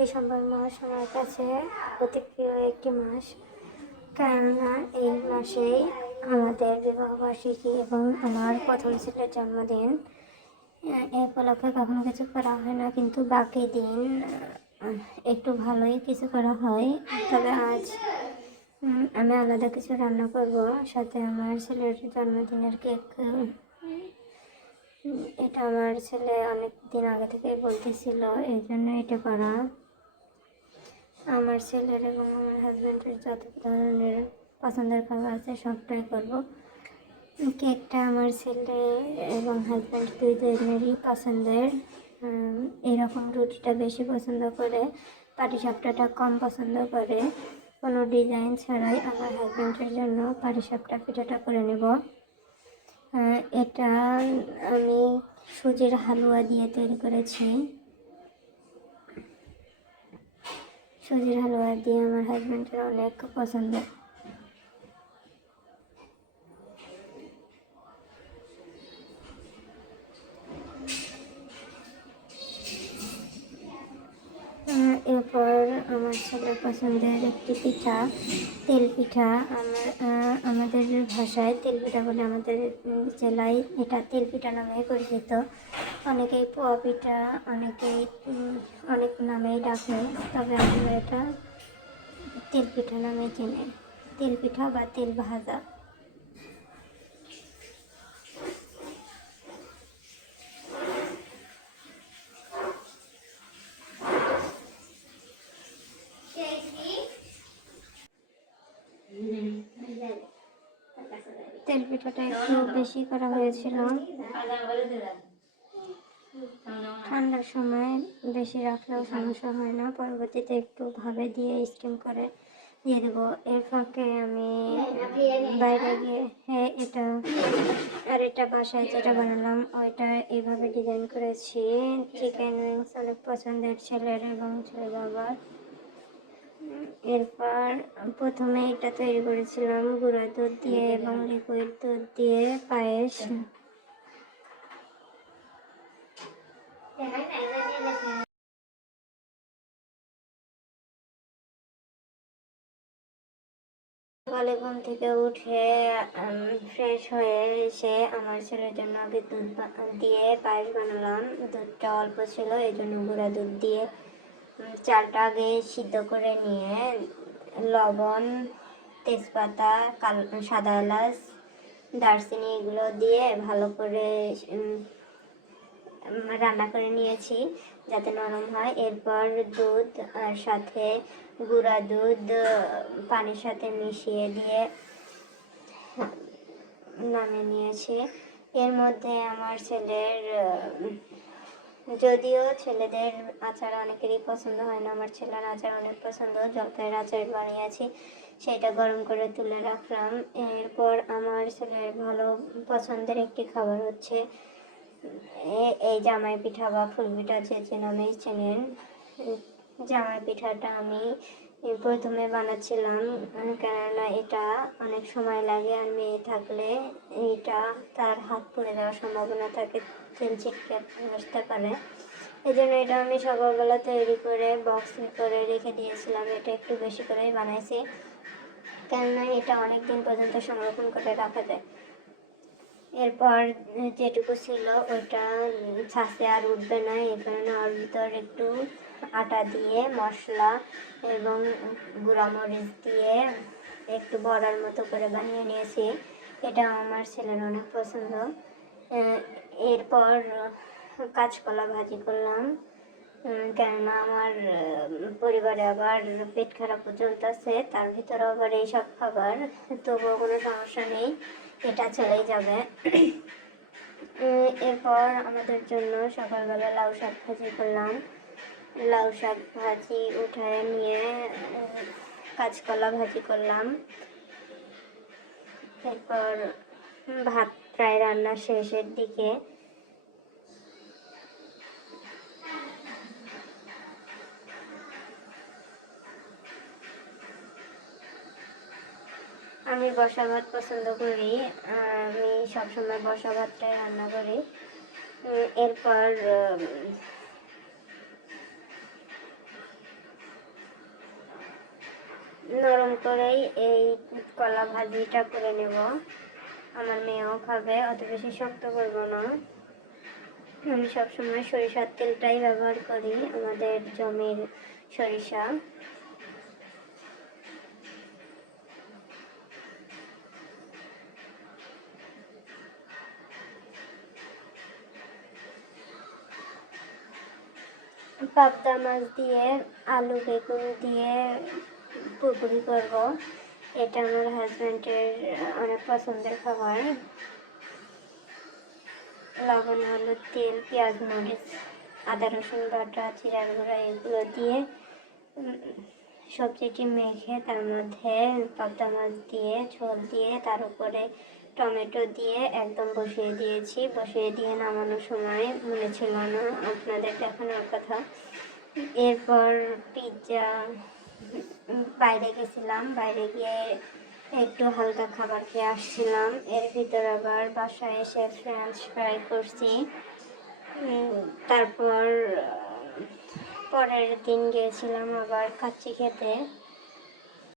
December মাস আমার কাছে অতি প্রিয় একটি মাস, কেননা এই মাসেই আমাদের বিবাহবার্ষিকী এবং আমার প্রথম ছেলের জন্মদিন। এই উপলক্ষে কখনো কিছু করা হয় না, কিন্তু বাকি দিন একটু ভালোই কিছু করা হয়। তবে আজ আমি আলাদা কিছু রান্না করব, সাথে আমার ছেলের জন্মদিনের কেক। এটা আমার ছেলে অনেক দিন আগে থেকেই বলতেছিল, এই জন্য এটা করা। আমার ছেলের এবং আমার হাজব্যান্ডের যত ধরনের পছন্দের খাবার আছে সবটাই করব। কেকটা আমার ছেলে এবং হাজব্যান্ড দুজনেরই পছন্দের। এরকম রুটিটা বেশি পছন্দ করে, পাটিসাপটাটা কম পছন্দ করে। কোনো ডিজাইন ছাড়াই আমার হাজব্যান্ডের জন্য পাটিসাপটা পিঠাটা করে নেব। এটা আমি সুজির হালুয়া দিয়ে তৈরি করেছি। সুজির হালুয়া দিয়ে আমার হাজব্যান্ডের অনেক পছন্দ। এরপর আমার ছেলের পছন্দের একটি পিঠা, তেল পিঠা। আমাদের ভাষায় তেল পিঠা বলে, আমাদের জেলায় এটা তেল পিঠা নামে পরিচিত। অনেকেই পোয়া পিঠা, অনেকেই অনেক নামেই ডাকে, তবে আমরা এটা তেল পিঠা নামে চিনি। তেল পিঠা বা তেল ভাজা। তেল পিঠাটা একটু বেশি করা হয়েছিল। ঠান্ডার সময় বেশি রাখলেও সমস্যা হয় না, পরবর্তীতে একটু ভাবে দিয়ে স্টিম করে দিয়ে দেবো। এর ফাঁকে আমি বাইরে গিয়ে এটা বাসায় যেটা বানালাম ওইটা এইভাবে ডিজাইন করেছি। চিকেন উইংস অনেক পছন্দের ছেলের এবং ছেলে বাবার। এরপর প্রথমে এটা তৈরি করেছিলাম গুঁড়া দুধ দিয়ে এবং লিকুইড দুধ দিয়ে পায়েস। সকালে ঘুম থেকে উঠে ফ্রেশ হয়ে এসে আমার ছেলের জন্য আগে দুধ দিয়ে পায়েস বানালাম। দুধটা অল্প ছিল, এই জন্য গুঁড়া দুধ দিয়ে চালটা আগে সিদ্ধ করে নিয়ে লবণ, তেজপাতা, সাদা এলাচ, দারচিনি এগুলো দিয়ে ভালো করে রান্না করে নিয়েছি যাতে নরম হয়। এরপর দুধ আর সাথে গুঁড়া দুধ পানির সাথে মিশিয়ে দিয়ে নামিয়ে নিয়েছি। এর মধ্যে আমার ছেলের, যদিও ছেলেদের আচার অনেকেরই পছন্দ হয় না, আমার ছেলের আচার অনেক পছন্দ। জলপাইয়ের আচার বানিয়েছি, সেটা গরম করে তুলে রাখলাম। এরপর আমার ছেলের ভালো পছন্দের একটি খাবার হচ্ছে এই জামাই পিঠা বা ফুল পিঠা, যে নামেই চেনেন। জামাই পিঠাটা আমি প্রথমে বানাচ্ছিলাম, কেননা এটা অনেক সময় লাগে, আর মেয়ে থাকলে এটা তার হাত পুড়ে যাওয়ার সম্ভাবনা থাকে, তেল ছিটকে আসতে পারে। এই জন্য এটা আমি সকালবেলা তৈরি করে বক্স করে রেখে দিয়েছিলাম। এটা একটু বেশি করেই বানাইছি, কেননা এটা অনেক দিন পর্যন্ত সংরক্ষণ করে রাখা যায়। এরপর যেটুকু ছিল ওইটা ছাঁচে আর উঠবে না, এই কারণে ওর ভিতর একটু আটা দিয়ে মশলা এবং গুঁড়ামরিচ দিয়ে একটু বড়ার মতো করে বানিয়ে নিয়েছি। এটা আমার ছেলের অনেক পছন্দ। এরপর কাঁচকলা ভাজি করলাম, কেননা আমার পরিবারে আবার পেট খারাপও চলতেছে, তার ভিতরে আবার এইসব খাবার, তবুও কোনো সমস্যা নেই, এটা চলেই যাবে। এরপর আমাদের জন্য সকালবেলা লাউ শাক ভাজি করলাম। লাউ শাক ভাজি উঠায় নিয়ে কাঁচকলা ভাজি করলাম। এরপর ভাত প্রায় রান্না শেষের দিকে। আমি বসা ভাত পছন্দ করি, আমি সবসময় বসা ভাতটাই রান্না করি। এরপর নরম করেই এই কলা ভাজিটা করে নেব। আমার মেয়েও খাবে, অত বেশি শক্ত করব না। আমি সবসময় সরিষার তেলটাই ব্যবহার করি, আমাদের জমির সরিষা। পাবদা মাছ দিয়ে আলু বেগুন দিয়ে পুরপুরি করব। এটা আমার হাজব্যান্ডের অনেক পছন্দের খাবার। লবণ, হলুদ, তেল, পেঁয়াজ, মরিচ, আদা রসুন বাটা, জিরার গুঁড়া এগুলো দিয়ে সবজিটি মেখে তার মধ্যে পাবদা মাছ দিয়ে ঝোল দিয়ে তার উপরে টমেটো দিয়ে একদম বসিয়ে দিয়েছি। বসিয়ে দিয়ে নামানোর সময় মনে ছিল না আপনাদের দেখানোর কথা। এরপর পিৎজা বাইরে গেছিলাম, বাইরে গিয়ে একটু হালকা খাবার খেয়ে আসছিলাম। এর ভিতর আবার বাসায় এসে ফ্রেঞ্চ ফ্রাই করছি। তারপর পরের দিন গিয়েছিলাম আবার কাচ্চি খেতে।